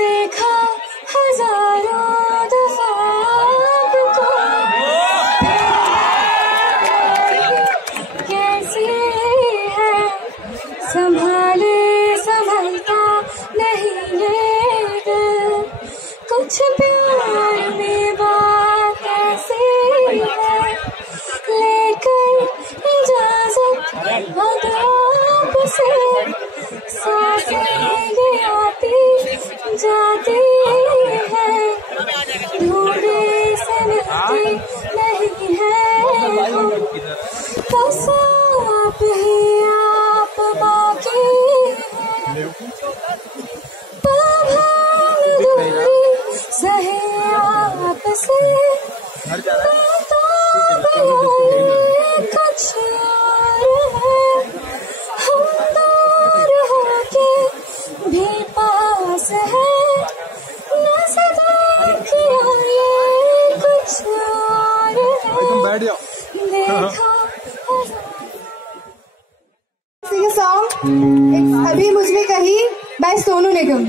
देखा हजारों दफा आपको, कैसी है संभाले संभलता नहीं ये दिल, कुछ प्यार में बात ऐसी है, लेकर इजाजत अदाब से सांसें ये आती जाती है, ढूंढे से मिलती नहीं है, बस आप ही आप बाकी है, दूरी सही आपसे तो कुछ और है, हम दूर होके भी पास है, न सदा किया ये कुछ और है, देखा ये सॉन्ग अभी मुझ में कही बाय सोनू निगम।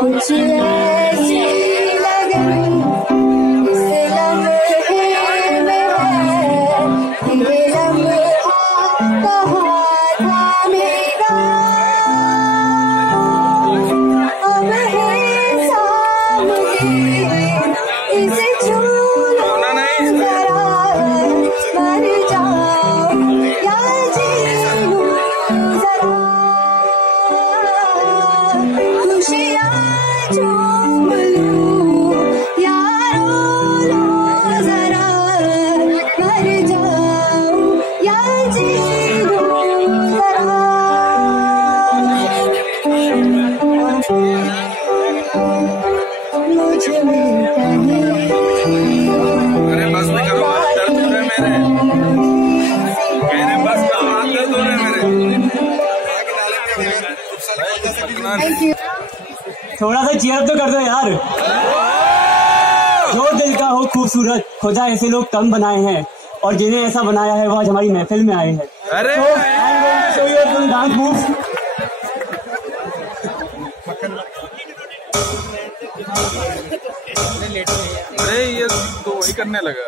कुछ ऐसी लगन इस लम्हे में है, ये लम्हा कहाँ था मेरा, अब है सामने इसे छू लो जरा, मर जाऊं या जी लूं जरा, खुशियाँ झूम लूं या रो लो जरा, मर जाऊं या जी लूं जरा, मुझे कहीं अरे बस नहीं करो, दर्द हो रहे मेरे बस का हाथ दर्द हो रहे मेरे। थोड़ा सा चीयर तो कर दो यार। जो दिल का हो खूबसूरत खुदा ऐसे लोग कम बनाए हैं, और जिन्हें ऐसा बनाया है वो आज हमारी महफिल में आए हैं। अरे डांस मूव्स। अरे ये तो वही करने लगा।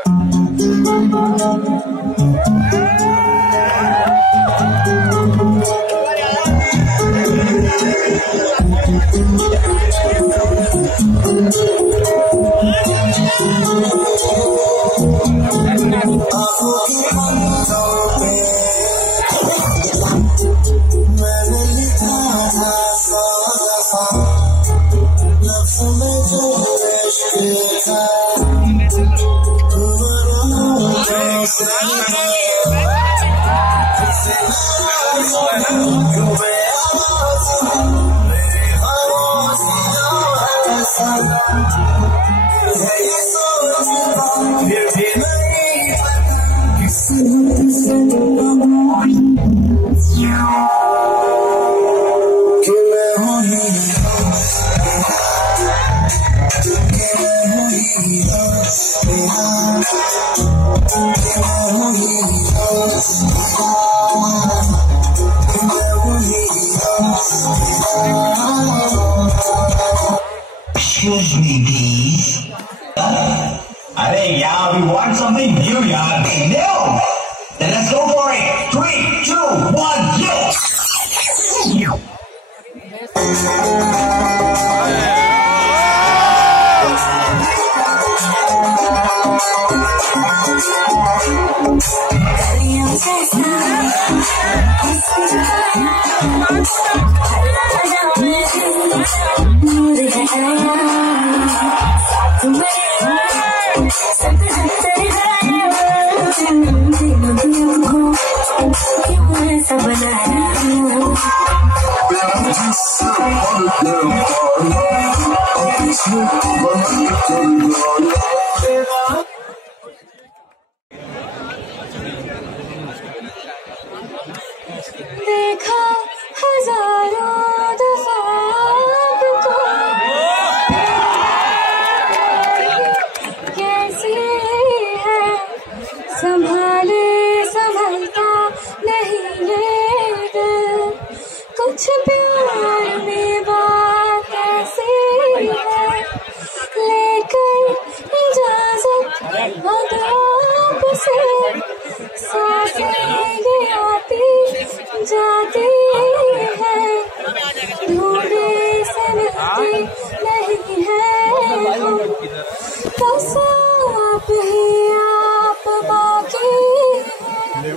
Excuse me, please. Arey, yeah, we want something new, yaar. New! Then let's go for it. 3, 2, 1, yo! मुझे देखा हजारों दफा आपको, कैसी है संभाले संभलता नहीं ये दिल, कुछ प्यार में बात ऐसी है, लेकर इजाजत अब आपसे, सांसें ये आती जाती है, ढूंढे से मिलती नहीं है हम, बस आप ही आप बाकी है,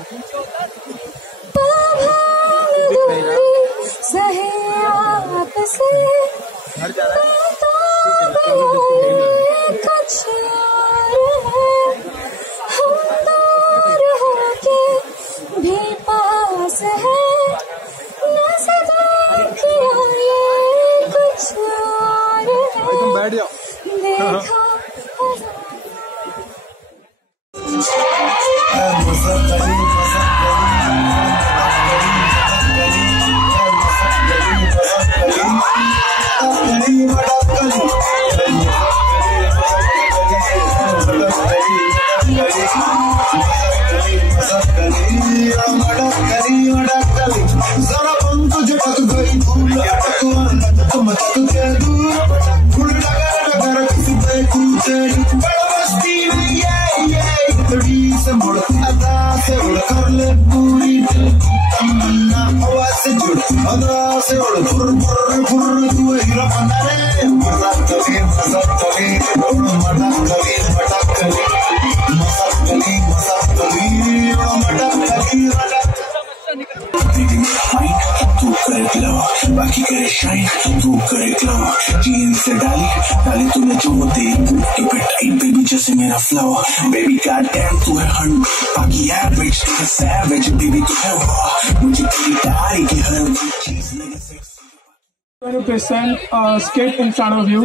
भाग दूंगी सही आपसे, कुछ और है, हम दूर होके भी पास है, न सदा किया ये कुछ और है, देखा बाकी करे शाइन, तू करे ग्लो, जीन से डाली तूने जो दे, keep it tight baby जैसे मेरा flow, baby goddamn तू है हन, बाकी average तू है savage, baby तू है raw, मुझे तेरी डाली की हर चीज लगे sexy. I'm going to present a skit in front of you.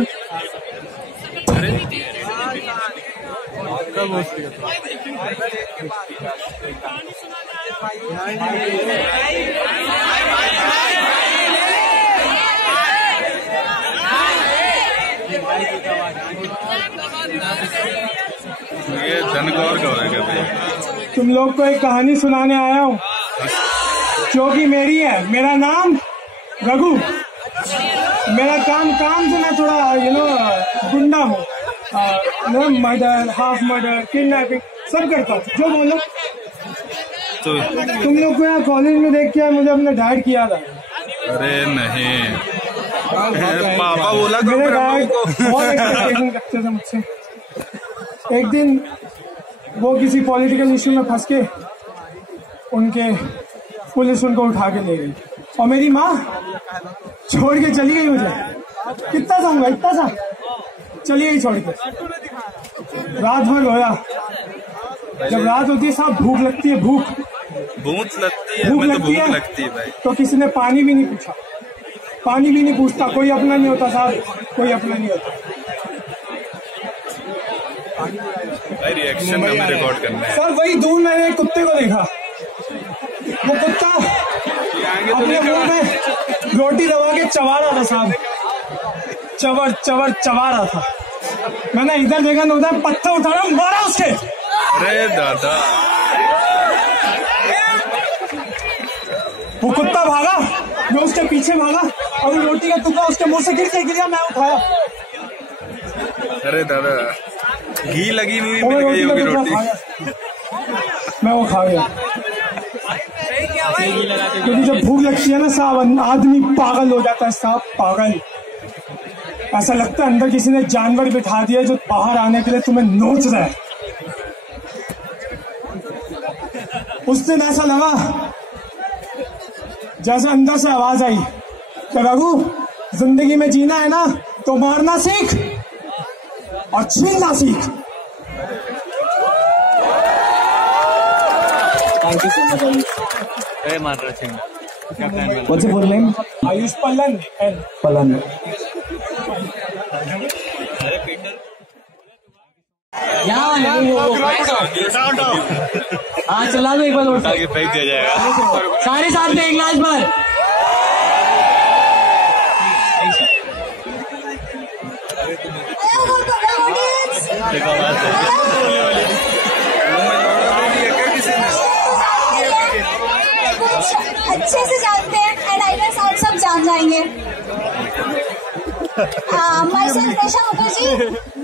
ये धनगौर का है। तुम लोग को एक कहानी सुनाने आया हूँ जो कि मेरी है। मेरा नाम रघु। मेरा काम से मैं थोड़ा गुंडा हूँ। मर्डर, हाफ मर्डर, किडनैपिंग सब करता हूँ। जो बोलो तो तुम लोग को यहाँ कॉलेज में देख के मुझे अपने डैड की याद आया। अरे नहीं, पापा बोला मेरे डैड बहुत एक्सपेक्टेशन रखते थे मुझसे। एक दिन वो किसी पॉलिटिकल इश्यू में फंस के पुलिस उनको उठा के ले गई और मेरी माँ छोड़ के चली गई मुझे। कितना सा होगा, इतना सा चली गई छोड़ के। रात भर रोया। जब रात होती है साहब भूख लगती है, भूख लगती है भाई। तो किसी ने पानी भी नहीं पूछा, पानी भी नहीं पूछता। कोई अपना नहीं होता साहब, कोई अपना नहीं होता। रिएक्शन हमें रिकॉर्ड करना है सर। वही दूर मैंने एक कुत्ते को देखा। वो कुत्ता अपने मुंह में रोटी दबा के चबा रहा था साहब। चबा रहा था। मैंने इधर देखा ना, उधर पत्थर उठाया, मारा उसके। अरे दादा, वो कुत्ता भागा, मैं उसके पीछे भागा और वो रोटी का टुकड़ा उसके मुंह से गिर गया। मैं उठाया। अरे दादा, घी लगी हुई मिल गई होगी रोटी। मैं वो खा गया। क्योंकि जब भूख लगती है ना साहब, आदमी पागल हो जाता है साहब, पागल। ऐसा लगता है अंदर किसी ने जानवर बिठा दिया जो बाहर आने के लिए तुम्हें नोच रहा है। उस दिन ऐसा लगा जैसे अंदर से आवाज आई कि रघु, जिंदगी में जीना है ना तो तो मारना सीख और छीनना सीख। Thank you so much. मार रहा छीन क्या प्लान बना? What's your full name? Ayush पलन पलन। हाँ चला दो एक बार और आगे फेंक दिया जाएगा। सारे साथ में एक लास्ट बार। देखो आवाज अच्छे से जानते हैं एंड आई गेस आप सब जान जाएंगे। माय सेल्फ रेशा Mukherjee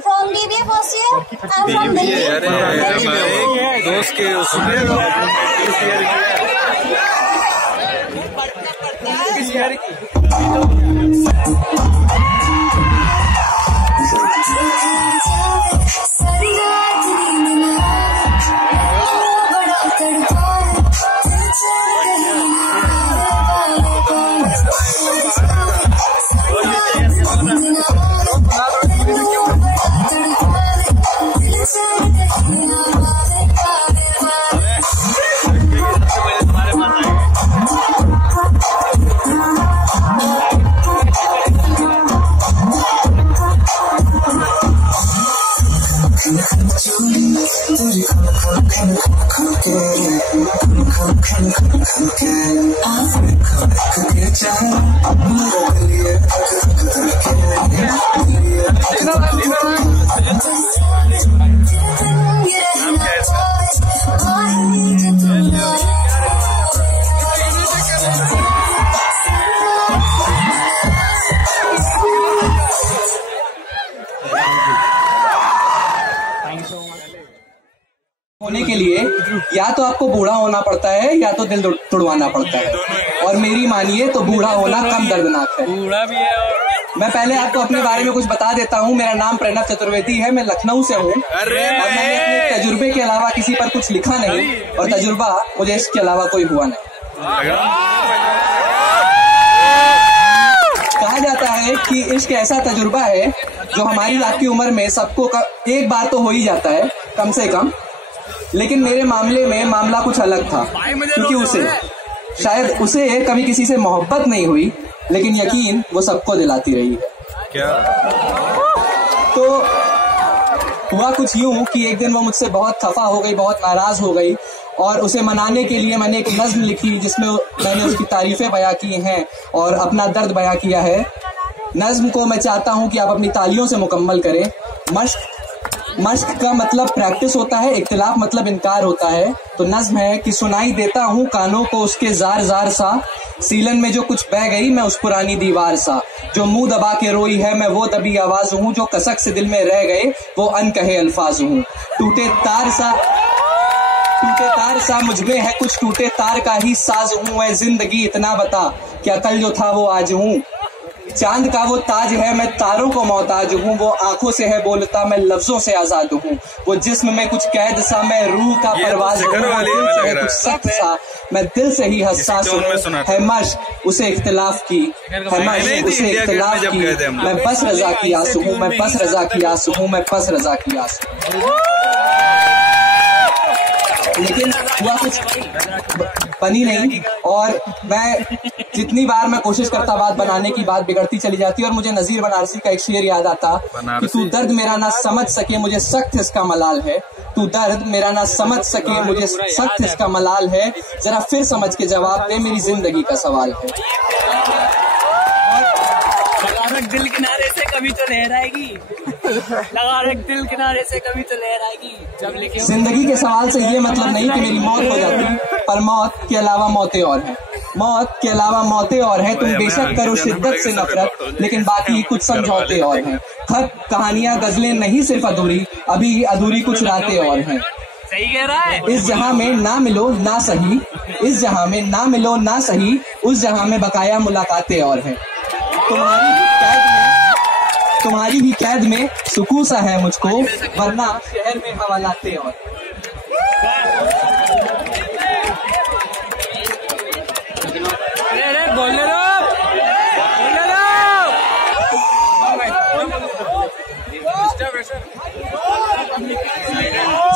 from BBA first year. I am from Delhi. दोस्त के उसमें होने के लिए या तो आपको बूढ़ा होना पड़ता है या तो दिल तोड़वाना पड़ता है, और मेरी मानिए तो बूढ़ा होना कम दर्दनाक है। बूढ़ा भी है और मैं पहले आपको अपने बारे में कुछ बता देता हूँ। मेरा नाम प्रणव चतुर्वेदी है, मैं लखनऊ से हूँ और मैंने अपने तजुर्बे के अलावा किसी पर कुछ लिखा नहीं, और तजुर्बा मुझे इसके अलावा कोई हुआ नहीं। कहा जाता है कि इश्क ऐसा तजुर्बा है जो हमारी आपकी उम्र में सबको एक बार तो हो ही जाता है कम से कम, लेकिन मेरे मामले में मामला कुछ अलग था, क्योंकि शायद उसे कभी किसी से मोहब्बत नहीं हुई, लेकिन यकीन वो सबको दिलाती रही है। क्या? तो हुआ कुछ यूं कि एक दिन वो मुझसे बहुत खफा हो गई, बहुत नाराज हो गई, और उसे मनाने के लिए मैंने एक नज्म लिखी जिसमें मैंने उसकी तारीफें बयां की हैं और अपना दर्द बयां किया है। नज्म को मैं चाहता हूं कि आप अपनी तालियों से मुकम्मल करें। मश्क का मतलब प्रैक्टिस होता है, इख्तिलाफ मतलब इनकार होता है। तो नज्म है कि सुनाई देता हूँ कानों को उसके जार जार सा, सीलन में जो कुछ बह गई मैं उस पुरानी दीवार सा, जो मुंह दबा के रोई है मैं वो दबी आवाज हूँ, जो कसक से दिल में रह गए वो अनकहे अल्फाज हूँ। टूटे तार सा मुझ में है कुछ, टूटे तार का ही साज हूँ। ऐ जिंदगी इतना बता क्या कल जो था वो आज हूँ। चांद का वो ताज है मैं तारों को मोहताज हूँ, वो आंखों से है बोलता मैं लफ्जों से आजाद हूँ। वो जिस्म में कुछ कैद सा मैं रूह का परवाज हूँ, कुछ सख्त सा मैं दिल से ही हसास हूँ। है मश्क उसे इख्तिलाफ की, है मश्क उसे इख्तिलाफ की, मैं बस रजा की आस हूँ, मैं बस रजा की आस हूँ, मैं बस रजा की आस हूँ। लेकिन हुआ कुछ बनी नहीं, और मैं जितनी बार मैं कोशिश करता बात बनाने की, बात बिगड़ती चली जाती। और मुझे नजीर बनारसी का एक शेर याद आता कि तू दर्द मेरा ना समझ सके मुझे सख्त इसका मलाल है, तू दर्द मेरा ना समझ सके मुझे सख्त इसका मलाल है, जरा फिर समझ के जवाब दे मेरी जिंदगी का सवाल है। दिल किनारे से कभी तो लहराएगी, लगा रख दिल किनारे से कभी तो लहराएगी। जब लिखे जिंदगी के सवाल से ये मतलब नहीं कि मेरी मौत हो जाती, पर मौत के अलावा मौतें और हैं, मौत के अलावा मौतें और हैं। तुम बेशक करो शिद्दत से नफरत, लेकिन बाकी कुछ समझौते और हैं। खत कहानियां गजलें नहीं सिर्फ अधूरी, अभी अधूरी कुछ रातें और हैं। सही कह रहा है। इस जहां में ना मिलो ना सही, इस जहां में ना मिलो ना सही, उस जहां में बकाया मुलाकातें और हैं। तुम्हारी ही कैद में सुकून सा है मुझको, वरना शहर में हवालाते और। बोलने दो।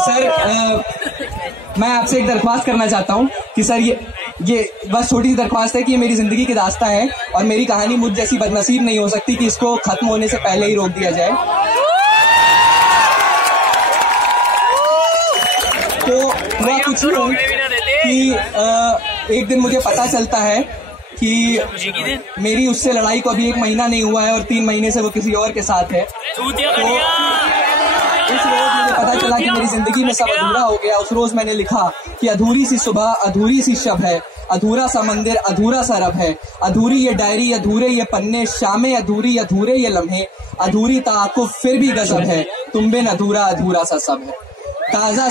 सर मैं आपसे एक दरख्वास्त करना चाहता हूँ कि सर ये बस छोटी सी दरख्वास्त है कि ये मेरी जिंदगी की दास्तां है और मेरी कहानी मुझ जैसी बदनसीब नहीं हो सकती कि इसको खत्म होने से पहले ही रोक दिया जाए। तो हुआ कुछ यूं कि एक दिन मुझे पता चलता है कि मेरी उससे लड़ाई को अभी 1 महीना नहीं हुआ है और 3 महीने से वो किसी और के साथ है। तो उस रोज मुझे पता चला कि मेरी जिंदगी में सब अधूरा हो गया। उस रोज मैंने लिखा कि अधूरी सी सुबह, अधूरी सी शब है, अधूरा सा मंदिर, अधूरा सा रब है, अधूरी ये डायरी, अधूरे ये पन्ने, शामें अधूरी, अधूरे ये लम्हे, अधूरी ताकुफ फिर भी गजब है, तुम बिन अधूरा अधूरा सा सब है। ताजा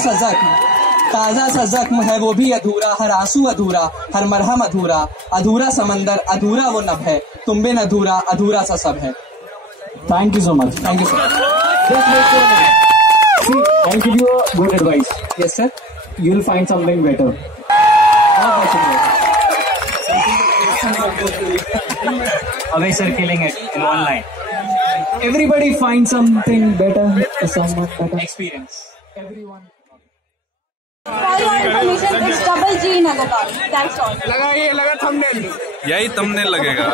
सा जख्म है वो भी अधूरा, हर आंसू अधूरा, हर मरहम अधूरा, अधूरा समंदर, अधूरा वो नभ है, तुम बिन अधूरा अधूरा सा सब है। Thank you so much. Thank you sir. See, I'll give you a good advice. Yes sir. You'll find something better. Away sir, killing it in one line. Everybody find something better, someone better experience. Everyone. For your information, it's double G in Agoda. That's all. लगा thumbnail. यही thumbnail लगेगा।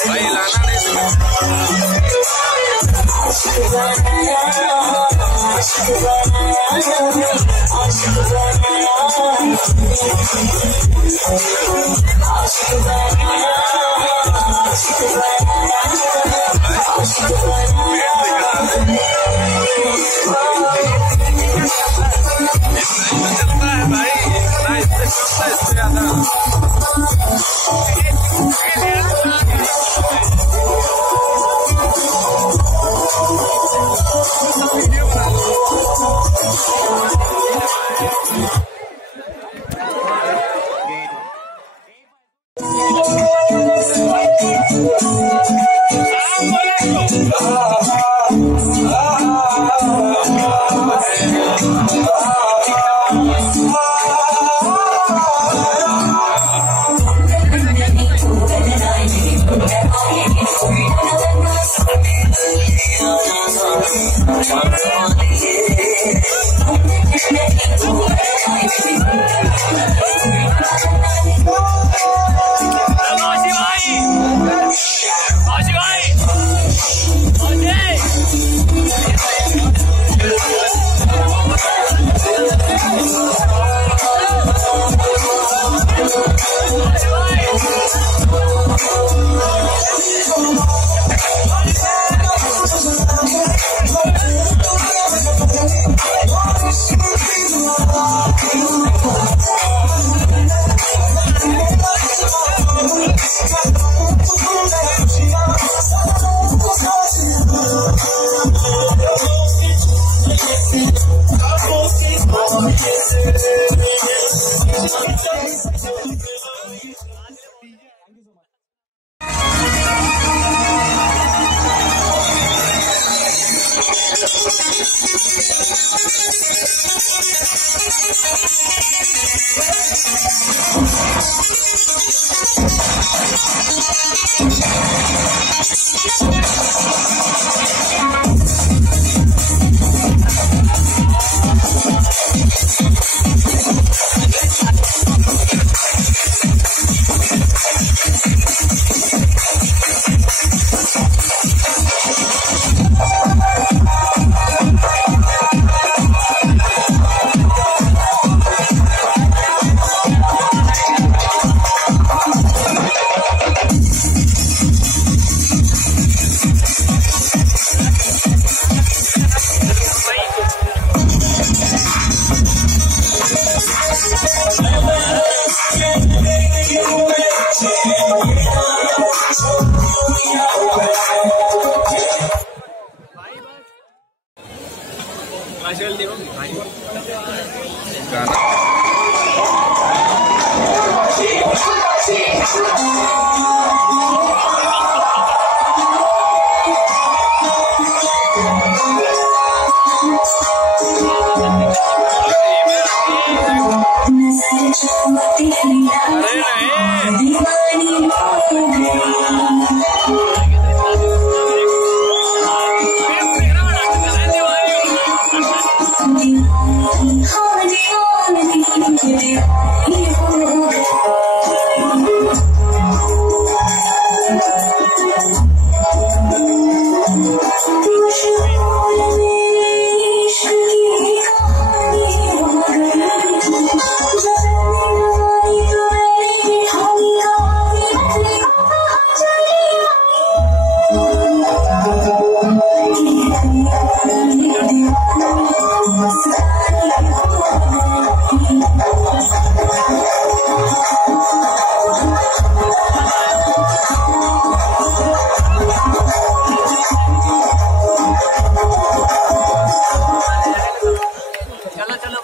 भाई लाना नहीं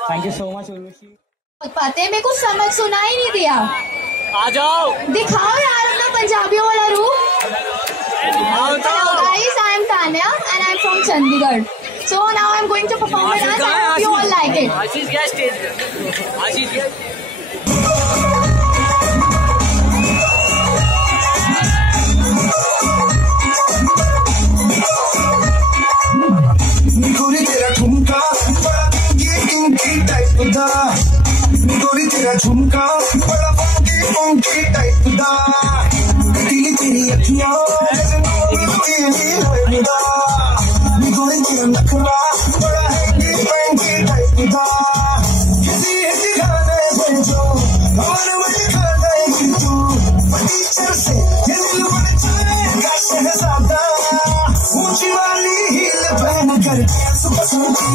Thank you so much, Urvashi. पते में कुछ समझ सुना ही नहीं दिया। आ जाओ, दिखाओ यार अपना पंजाबियों वाला रूप। Hello guys, I am Tanya and I am from Chandigarh. So now I am going to perform a dance. I hope you all like it. आशीष गया स्टेज पे, आशीष गया। गोरी तेरा ठुमका बड़ा फंकी टाइप दा, गोरी तेरा झुमका बड़ा फंकी टाइप दा, दिल तेरी अखियां गोरी तेरा नखरा बड़ा फंकी टाइप दा, किसी ठिकाने पे जो हमारे में खा जाएगी तू, फटीचर से ये दिल बन जाएगा शहजादा, ऊंची वाली हील पहन कर सुबह सुनती,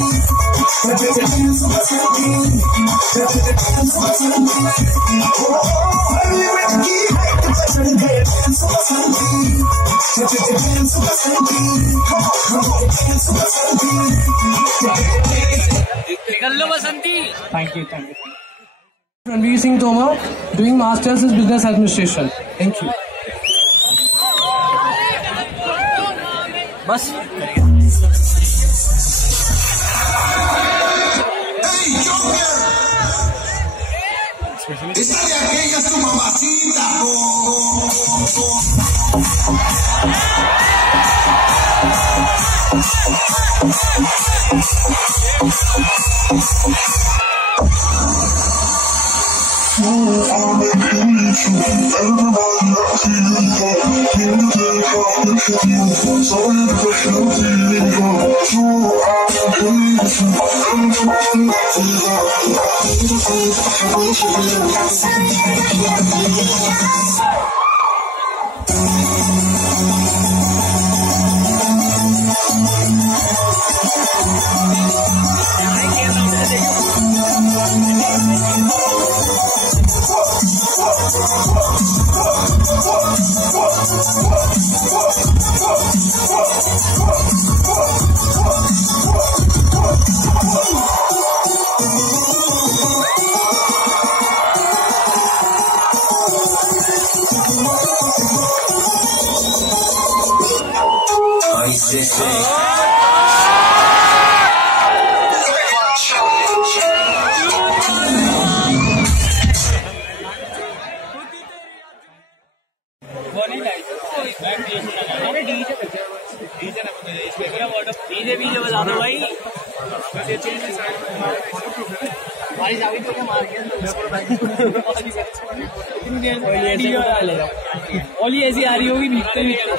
निकल लो बसंती। Thank you, thank you. Ranveer Singh Tomar, doing Masters in Business Administration. Thank you. बस esta de aquella es tu mamacita. DJ बीजे बजा दो भाई। बारिश आ गई तो क्या मार गया ओली ऐसी आ रही होगी भीगते भीगते।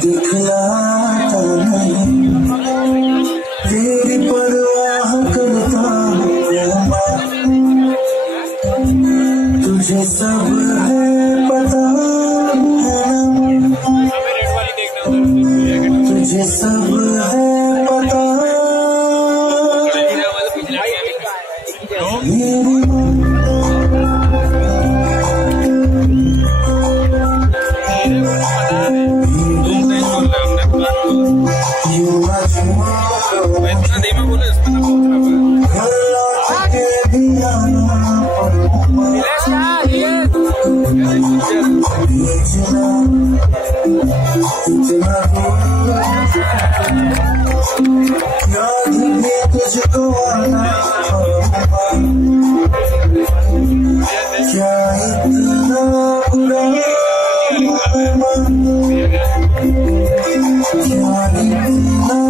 दिखलाता नहीं, तेरी परवाह करता हूँ, तुझे सब है पता है, तुझे सब है पता, याद भी तुझको आना क्या इतना बुरा क्या इतना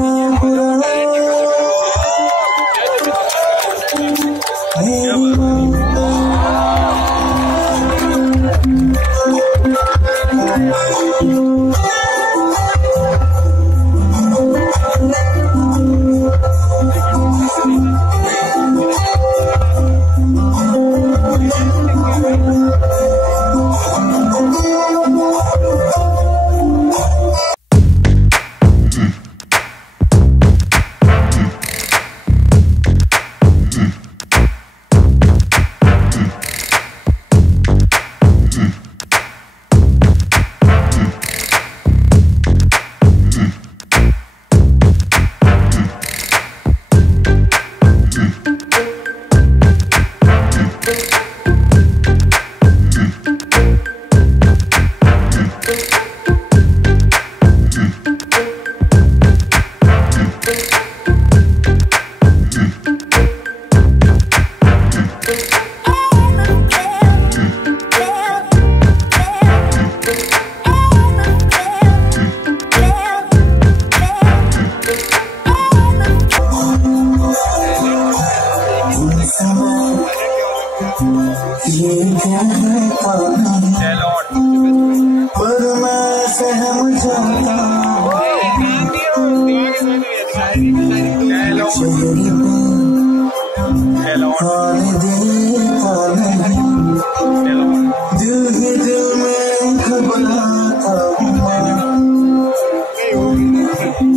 बुरा पर मैं सहम जाता आने देता नहीं, दिल ही दिल में घबराता हूँ,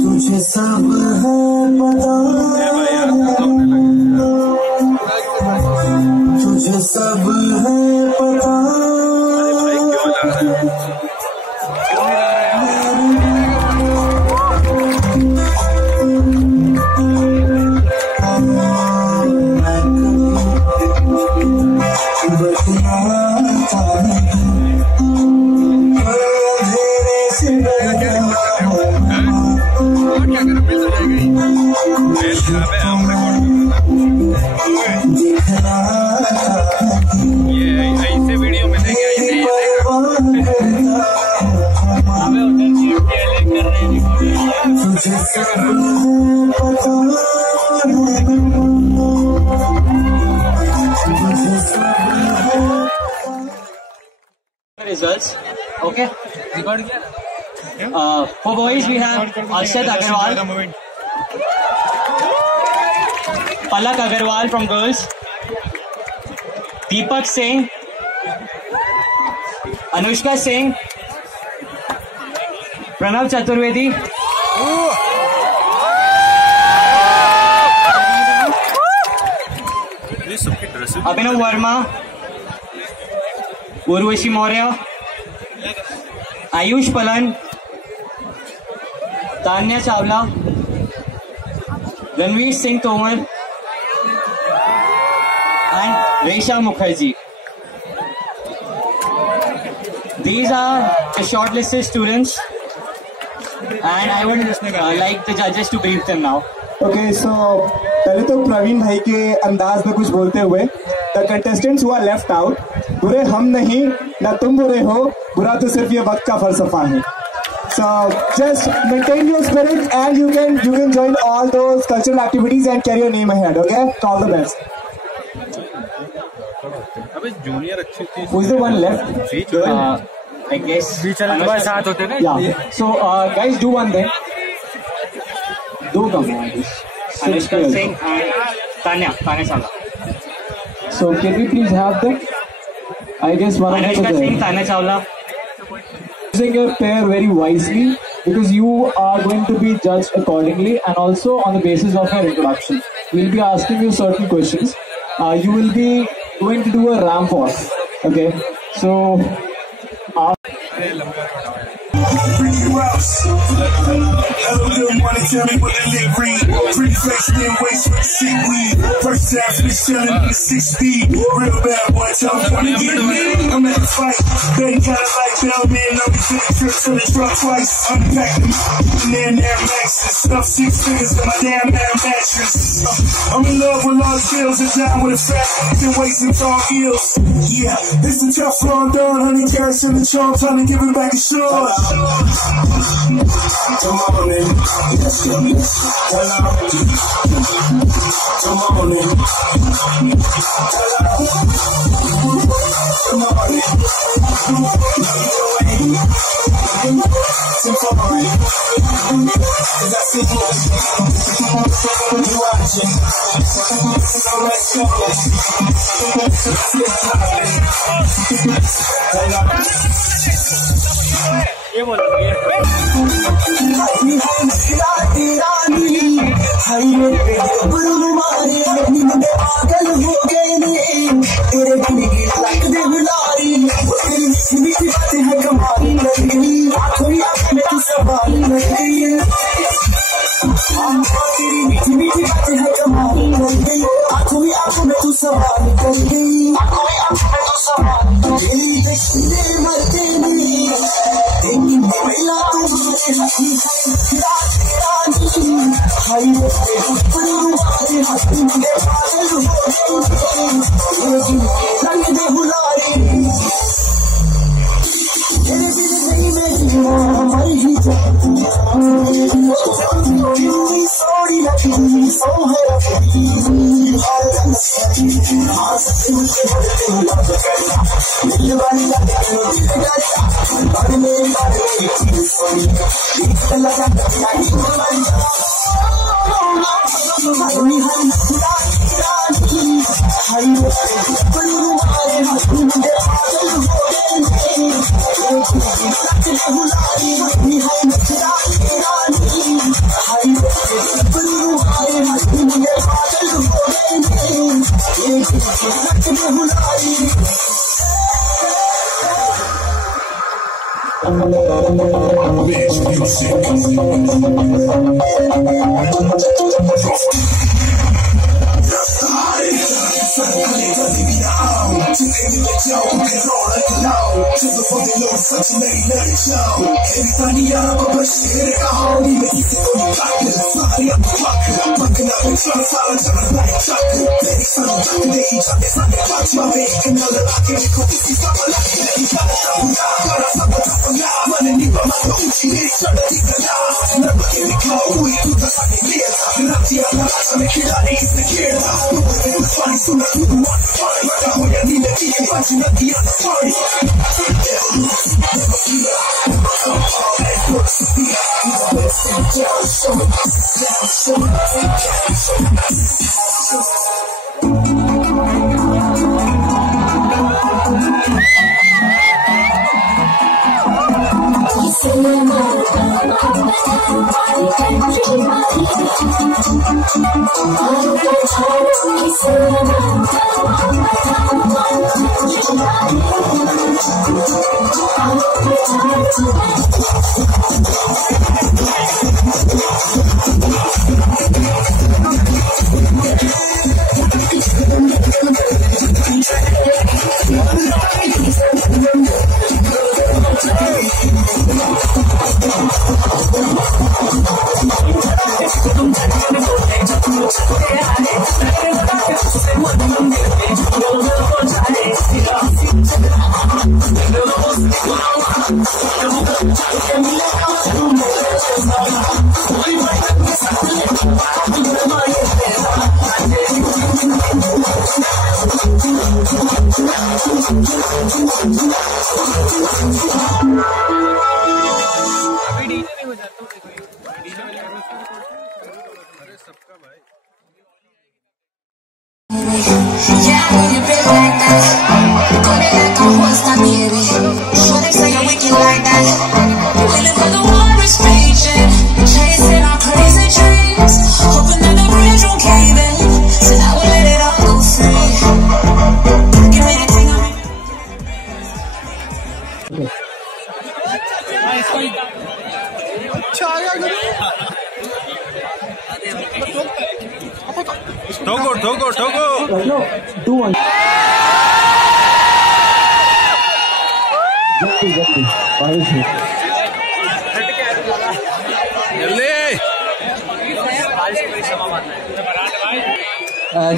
तुझे सब है पता, तुझे सब है पता, ये ऐसे वीडियो में देखेंगे results. Okay. For boys we have Arshad Agarwal, Palak Agarwal from girls, Deepak Singh, Anushka Singh, Pranav Chaturvedi, Abhinav Verma, Urvashi Maurya, Ayush Palan, Tanya Chawla, Ranveer Singh Tomar, and Resha Mukherjee. These are the shortlisted students, and I would like the judges to brief them now. Okay, so पहले तो प्रवीण भाई के अंदाज में कुछ बोलते हुए, the contestants who are left out, बुरे हम नहीं, ना तुम बुरे हो, बुरा तो सिर्फ ये वक्त का फलसफा है. So just maintain your spirit and you can join all those cultural activities and carry your name ahead. Okay, all the best. अबे जूनियर अच्छी थी. Who's the one left? I guess. साथ होते ना. Yeah. So guys, do one thing. Do come on. Anushka Singh and Tanya Chawla. So can we please have them? I guess one of them. Anushka Singh, Tanya Chawla. Choosing your pair very wisely because you are going to be judged accordingly and also on the basis of your introduction. We'll be asking you certain questions. You will be going to do a ramp walk. Okay, so. Hello, good morning, tell me what the lick read. Pretty face, then waist with the sick weed. First half of this chillin' in the 6 speed. Real bad boy, tell me wanna get me. I'm at the fight, betting kinda like Bellman. I'll be taking trips to the truck twice. Unpacking, putting in Air Maxes. Stuff 6 figures in my damn Air mattress. I'm in love with large bills and down with a fat. Been wasting tall heels. Yeah, this the tough long done. 100 carats in the trunk, trying to give it back a shot. Come on in, let's go. Hello. Come on in. Come on in. Cause I see you watching. So let's go. ये बोलो ये Triple body low, such a lady, let it show. Every time you yell, I'm a push, hit it, I hold you. Easy for the pocket, sorry, I'm the pocket. Bunking up and trying to silence, I'm like chocolate. Baby, son, I'm talking to each other, son, they watch my baby. Can know that I can't be cool, this is not my life. You gotta stop me now, gotta stop me now. Money, need my mind, but Uchi, they try to take it now. Never give me call, who you do, that's how they live. And I'm the other, I'm making it out, it's the kid. Who was it, was funny, soon as we want to find. I hold your knee, let me get punching up the other party.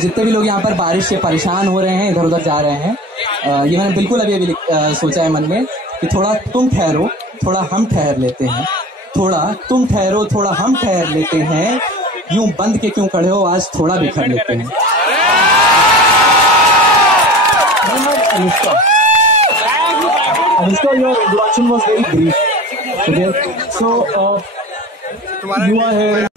जितने भी लोग यहाँ पर बारिश से परेशान हो रहे हैं, इधर उधर जा रहे हैं, ये मैंने बिल्कुल अभी सोचा है मन में कि थोड़ा तुम ठहरो, थोड़ा हम ठहर लेते हैं, थोड़ा तुम ठहरो, थोड़ा हम ठहर लेते हैं, यूं बंद के क्यों खड़े हो, आज थोड़ा बिखर लेते हैं। Anushka, your introduction was very brief. Okay, so you are here.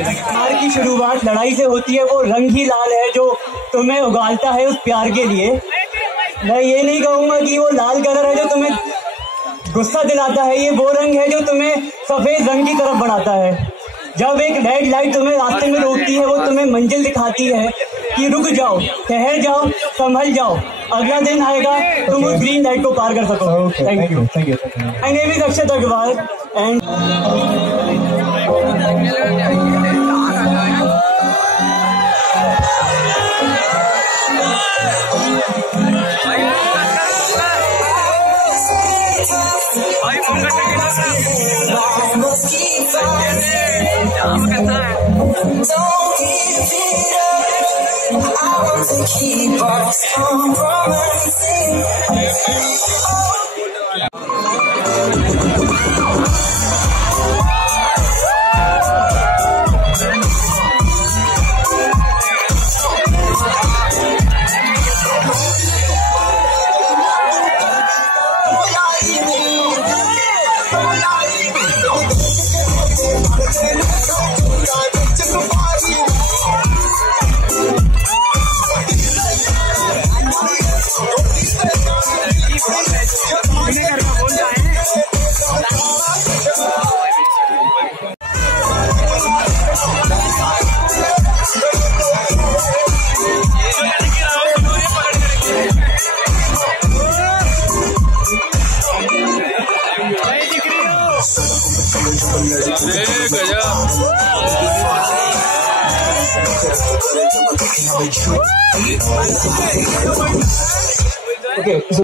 प्यार की शुरुआत लड़ाई से होती है, वो रंग ही लाल है जो तुम्हें उगालता है उस प्यार के लिए। मैं ये नहीं कहूँगा कि वो लाल कलर है जो तुम्हें गुस्सा दिलाता है, ये वो रंग है जो तुम्हें सफेद रंग की तरफ बढ़ाता है। जब एक रेड लाइट तुम्हें रास्ते में रोकती है, वो तुम्हें मंजिल दिखाती है कि रुक जाओ, ठहर जाओ, संभल जाओ, अगला दिन आएगा तुम उस ग्रीन लाइट को पार कर सको। Thank you. My name is Akshat Agrawal and Don't give it up. I want to keep us from romancing. Okay. So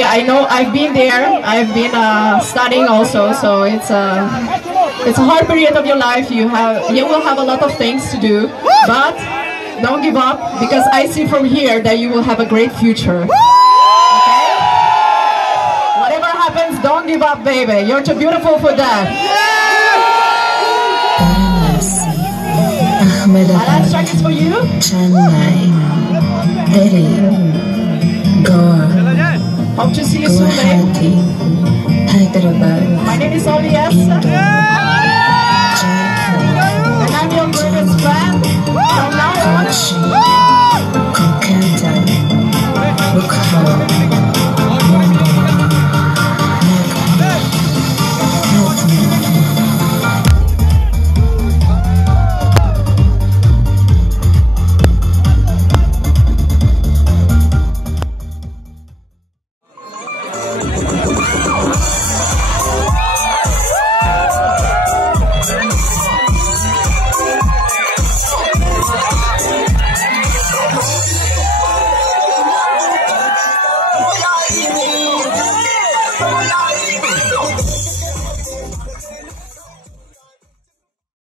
I know I've been there. I've been studying also, so it's a hard period of your life. You will have a lot of things to do, but don't give up, because I see from here that you will have a great future. Okay? Whatever happens, don't give up, baby. You're too beautiful for that. My last track is for you. Chennai, Delhi, Goa. Hope to see you soon, babe. Hyderabad. My name is Olias.